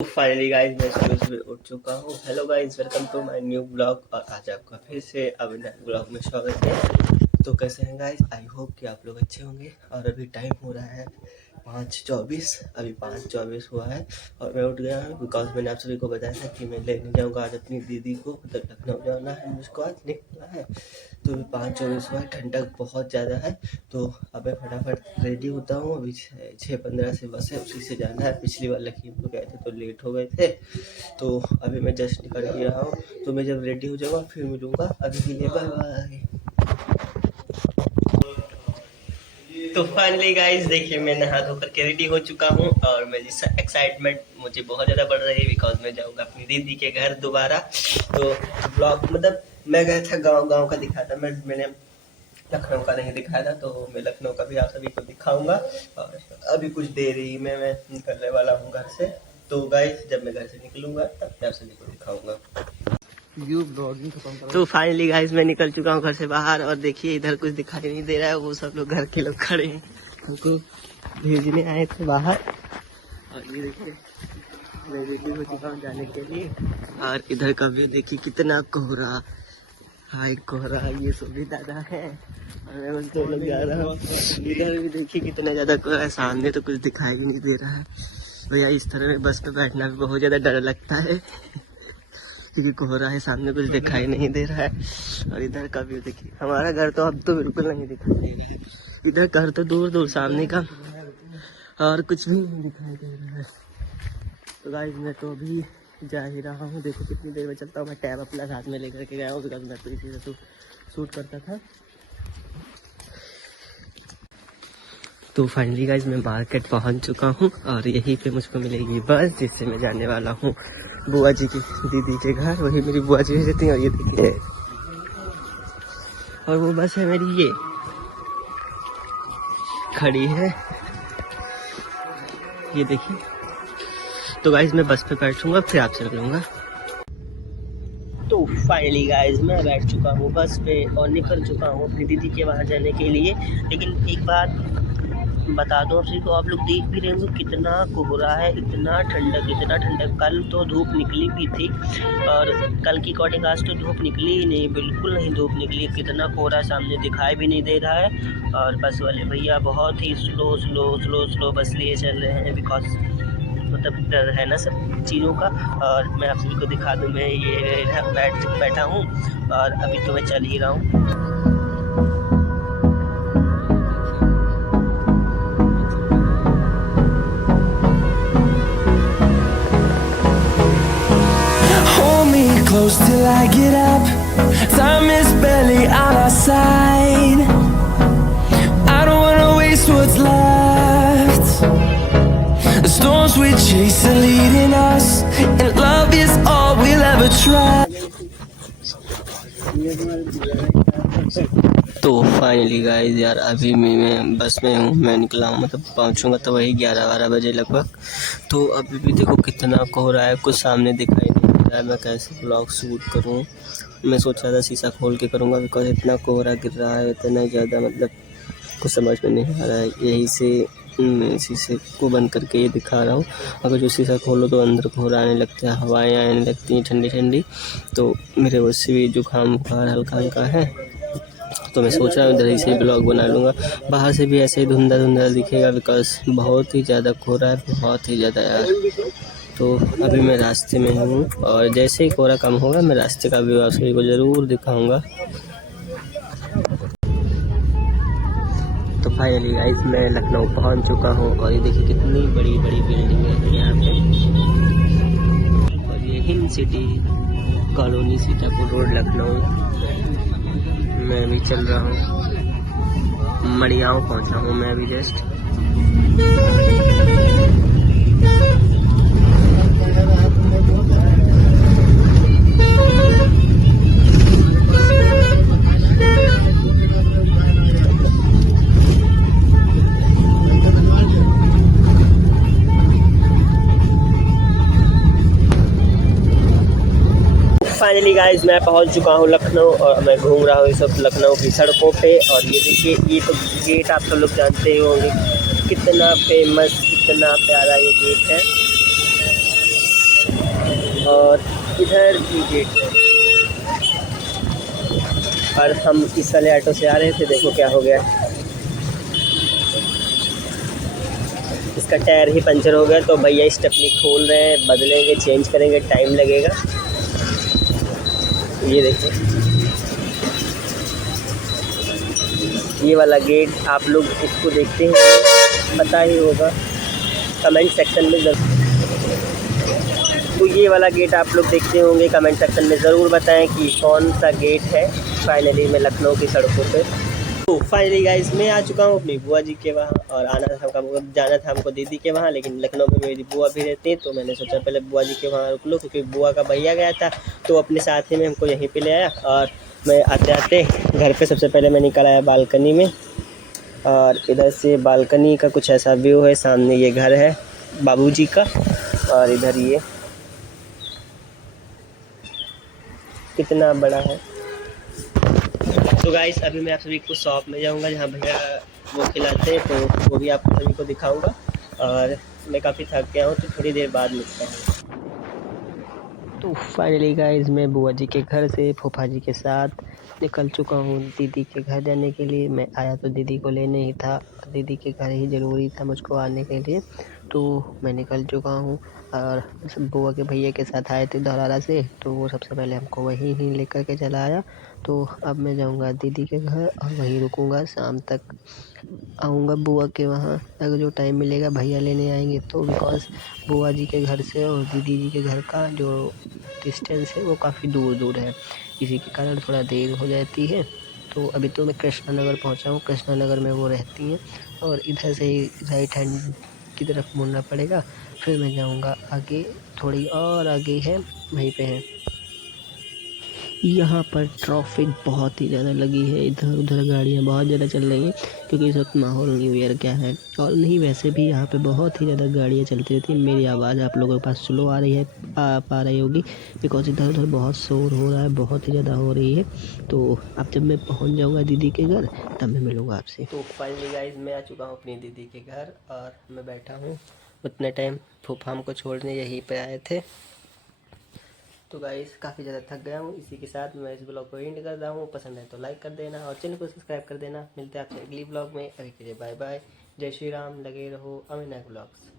Finally guys मैं सुबह सुबह उठ चुका हूँ। Hello guys, welcome to my new blog. और आज आपका फिर से अब नए ब्लॉग में स्वागत है। तो कैसे हैं गाइस? आई होप कि आप लोग अच्छे होंगे। और अभी टाइम हो रहा है 5:24। अभी 5:24 हुआ है और मैं उठ गया हूँ बिकॉज मैंने आप सभी को बताया था कि मैं लेने जाऊँगा आज अपनी दीदी को। तो लखनऊ जाना है मुझको, आज निकला है। तो अभी 5:24 हुआ है, ठंडक बहुत ज़्यादा है। तो अब मैं फटाफट रेडी होता हूँ। अभी 6:15 से बस है, उसी से जाना है। पिछली बार लखीमपुर गए थे तो लेट हो गए थे। तो अभी मैं जस्ट निकल ही रहा हूँ। तो मैं जब रेडी हो जाऊँगा फिर मिलूँगा। अभी के लिए बाय बाय। तो फाइनली गाइस देखिए, मैं नहा धोकर के रेडी हो चुका हूँ और मेरी एक्साइटमेंट मुझे बहुत ज़्यादा बढ़ रही है बिकॉज मैं जाऊँगा अपनी दीदी के घर दोबारा। तो ब्लॉग मतलब मैं गया था गांव का दिखाया था, मैंने लखनऊ का नहीं दिखाया था। तो मैं लखनऊ का भी आप सभी को दिखाऊंगा। और अभी कुछ देर ही में मैं निकलने वाला हूँ घर से। तो गाइस जब मैं घर से निकलूंगा तब मैं आप सभी को दिखाऊंगा। तो फाइनली गाइस मैं निकल चुका हूँ घर से बाहर और देखिए इधर कुछ दिखाई नहीं दे रहा है। वो सब लोग घर के लोग खड़े हैं, हमको भेजने आए थे बाहर। और ये देखिए मैं रेडी हो चुका हूँ जाने के लिए। और इधर का भी देखिए कितना कोहरा, हाय कोहरा, ये सुभी दादा है और मैं उनको लोग जा रहा हूँ। इधर भी देखिए कितना ज्यादा कोहरा है, सामने तो कुछ दिखाई भी नहीं दे रहा है। भैया इस तरह में बस पे बैठना भी बहुत ज्यादा डर लगता है क्योंकि कोहरा है, सामने कुछ दिखाई नहीं दे रहा है। और इधर का भी देखिए, हमारा घर तो अब तो बिल्कुल नहीं दिखाई दे रहा है। इधर घर तो दूर दूर सामने का और कुछ भी नहीं दिखाई दे रहा है। तो गाइस मैं तो अभी जा ही रहा हूँ। देखो कितनी देर में चलता हूँ। मैं टैब अपना साथ में लेकर के गया हूँ बिकॉज मैं तो इसी से शूट करता था। तो फाइनली गाइस मैं मार्केट पहुँच चुका हूँ और यहीं पे मुझको मिलेगी बस जिससे मैं जाने वाला हूँ बुआ जी की दीदी के घर। वही मेरी बुआ जी रहती हैं। और ये देखिए, और वो बस है मेरी ये खड़ी है, ये देखिए। तो गाइस मैं बस पे बैठूंगा फिर आपसे मिलूंगा। तो फाइनली गाइस मैं बैठ चुका हूँ बस पे और निकल चुका हूँ अपनी दीदी के वहाँ जाने के लिए। लेकिन एक बात बता दो आप को, आप लोग देख भी रहे होंगे कितना कोहरा है, इतना ठंडक। कल तो धूप निकली भी थी और कल की अकॉर्डिंग आज तो धूप निकली ही नहीं, बिल्कुल नहीं धूप निकली। कितना कोहरा सामने दिखाई भी नहीं दे रहा है। और बस वाले भैया बहुत ही स्लो बस लिए चल रहे हैं बिकॉज मतलब डर है ना सब चीज़ों का। और मैं आप सभी को दिखा दूँ, मैं ये बैठा हूँ और अभी तो मैं चल ही रहा हूँ। Close till I get up. Time is barely on our side. I don't wanna waste what's left. The storms we chase are leading us, and love is all we'll ever try. तो finally guys यार अभी मैं बस में हूँ। मैं निकला हूँ, मतलब पहुँचूँगा तो वही 11-12 बजे लगभग। तो अभी भी देखो कितना कोहरा है, कुछ सामने दिखाई नहीं दे रहा है। मैं कैसे ब्लॉग शूट करूँ? मैं सोच रहा था शीशा खोल के करूँगा बिकॉज इतना कोहरा गिर रहा है, इतना ज़्यादा, मतलब कुछ समझ में नहीं आ रहा है। यही से शीशे को बंद करके ये दिखा रहा हूँ। अगर जो शीशा खोलो तो अंदर कोहरा आने लगता है, हवाएँ आने लगती हैं ठंडी। तो मेरे उससे भी जुकाम बुखार हल्का है। तो मैं सोच रहा हूँ इधर ही से ब्लॉग बना लूँगा। बाहर से भी ऐसे ही धुंधला दिखेगा बिकॉज बहुत ही ज़्यादा कोहरा है, बहुत ही ज़्यादा यार। तो अभी मैं रास्ते में हूँ और जैसे ही कोहरा कम होगा मैं रास्ते का व्यू आप सभी को ज़रूर दिखाऊँगा। तो फाइनली गाइस मैं लखनऊ पहुँच चुका हूँ और ये देखिए कितनी बड़ी बिल्डिंग है यहाँ पे। और ये Hind city colony Sitapur road Lucknow मैं भी चल रहा हूँ। मड़ियाँव पहुँचा हूँ मैं अभी जस्ट। फाइनली गाइस मैं पहुंच चुका हूं लखनऊ और मैं घूम रहा हूं सब लखनऊ की सड़कों पे। और ये देखिए, ये तो गेट आप सब लोग जानते ही होंगे, कितना फेमस, कितना प्यारा ये गेट है। इधर भी गेट है। और हम इस वाले ऑटो से आ रहे थे, देखो क्या हो गया, इसका टायर ही पंचर हो गया। तो भैया स्टेपनी खोल रहे हैं, बदलेंगे, चेंज करेंगे, टाइम लगेगा। ये देखिए, ये वाला गेट आप लोग इसको देखते हैं, पता ही होगा, कमेंट सेक्शन में ज़रूर, तो ये वाला गेट आप लोग देखते होंगे, कमेंट सेक्शन में ज़रूर बताएं कि कौन सा गेट है। फाइनली मैं लखनऊ की सड़कों पे, तो फाइनली गाइस मैं आ चुका हूँ अपनी बुआ जी के वहाँ। और जाना था हमको दीदी के वहाँ, लेकिन लखनऊ में मेरी बुआ भी रहती है, तो मैंने सोचा पहले बुआ जी के वहाँ रुक लो, क्योंकि बुआ का भैया गया था तो अपने साथ ही में हमको यहीं पे ले आया। और मैं आते आते घर पे सबसे पहले मैं निकल आया बालकनी में, और इधर से बालकनी का कुछ ऐसा व्यू है। सामने ये घर है बाबूजी का, और इधर ये कितना बड़ा है। तो गाइस अभी मैं आप सभी को शॉप में जाऊंगा जहाँ भैया वो खिलाते हैं, तो वो भी आप सभी को दिखाऊंगा। और मैं काफ़ी थक गया हूँ, तो थोड़ी देर बाद मिलता हूँ। तो फाइनली गाइस मैं बुआ जी के घर से फूफा जी के साथ निकल चुका हूँ दीदी के घर जाने के लिए। मैं आया तो दीदी को लेने ही था, दीदी के घर ही ज़रूरी था मुझको आने के लिए, तो मैं निकल चुका हूँ। और बुआ के भैया के साथ आए थे धौलारा से, तो वो सबसे पहले हमको वहीं ही लेकर के चला आया। तो अब मैं जाऊंगा दीदी के घर और वहीं रुकूंगा, शाम तक आऊँगा बुआ के वहाँ। अगर जो टाइम मिलेगा भैया लेने आएंगे तो, बिकॉज़ बुआ जी के घर से और दीदी जी के घर का जो डिस्टेंस है वो काफ़ी दूर दूर है, इसी के कारण थोड़ा देर हो जाती है। तो अभी तो मैं कृष्णा नगर पहुँचा हूँ, कृष्णा नगर में वो रहती हैं, और इधर से ही राइट हैंड की तरफ मुड़ना पड़ेगा, फिर मैं जाऊँगा आगे, थोड़ी और आगे है, वहीं पे है। यहाँ पर ट्रैफिक बहुत ही ज़्यादा लगी है, इधर उधर गाड़ियाँ बहुत ज़्यादा चल रही हैं, क्योंकि इस वक्त माहौल न्यू ईयर क्या है। और नहीं, वैसे भी यहाँ पे बहुत ही ज़्यादा गाड़ियाँ चलती रहती हैं। मेरी आवाज़ आप लोगों के पास स्लो आ रही है, आ रही होगी, बिकॉज इधर उधर बहुत शोर हो रहा है, बहुत ही ज़्यादा हो रही है। तो अब जब मैं पहुँच जाऊँगा दीदी के घर तब मैं मिलूँगा आपसे। तो फाइनली गाइस मैं आ चुका हूँ अपनी दीदी के घर, और मैं बैठा हूँ। उतने टाइम फूफा हमको छोड़ने यहीं पर आए थे। तो गाइस काफ़ी ज़्यादा थक गया हूँ, इसी के साथ मैं इस ब्लॉग को एंड कर रहा हूँ। पसंद है तो लाइक कर देना और चैनल को सब्सक्राइब कर देना। मिलते हैं आपसे अगली ब्लॉग में, अभी के लिए बाय बाय, जय श्री राम, लगे रहो अमीना ब्लॉग्स।